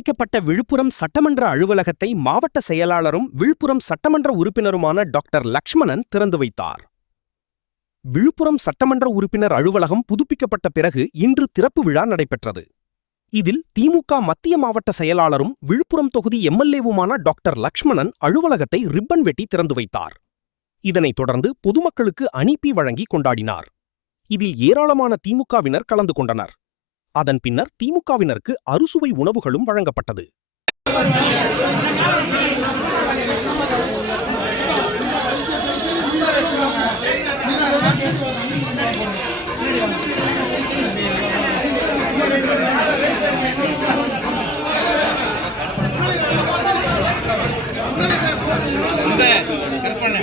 புதுப்பிக்கப்பட்ட விழுப்புரம் சட்டமன்ற அலுவலகத்தை மாவட்ட செயலாளரும் விழுப்புரம் சட்டமன்ற உறுப்பினருமான டாக்டர் லக்ஷ்மணன் திறந்து வைத்தார். விழுப்புரம் சட்டமன்ற உறுப்பினர் அலுவலகம் புதுப்பிக்கப்பட்ட பிறகு இன்று திறப்பு விழா நடைபெற்றது. இதில் திமுக மத்திய மாவட்ட செயலாளரும் விழுப்புரம் தொகுதி எம்எல்ஏவுமான டாக்டர் லக்ஷ்மணன் அலுவலகத்தை ரிப்பன் வெட்டி திறந்து வைத்தார். இதனைத் தொடர்ந்து பொதுமக்களுக்கு அனுப்பி வழங்கி கொண்டாடினார். இதில் ஏராளமான திமுகவினர் கலந்து கொண்டனர். அதன் பின்னர் திமுகவினருக்கு அறுசுவை உணவுகளும் வழங்கப்பட்டது. கற்பனை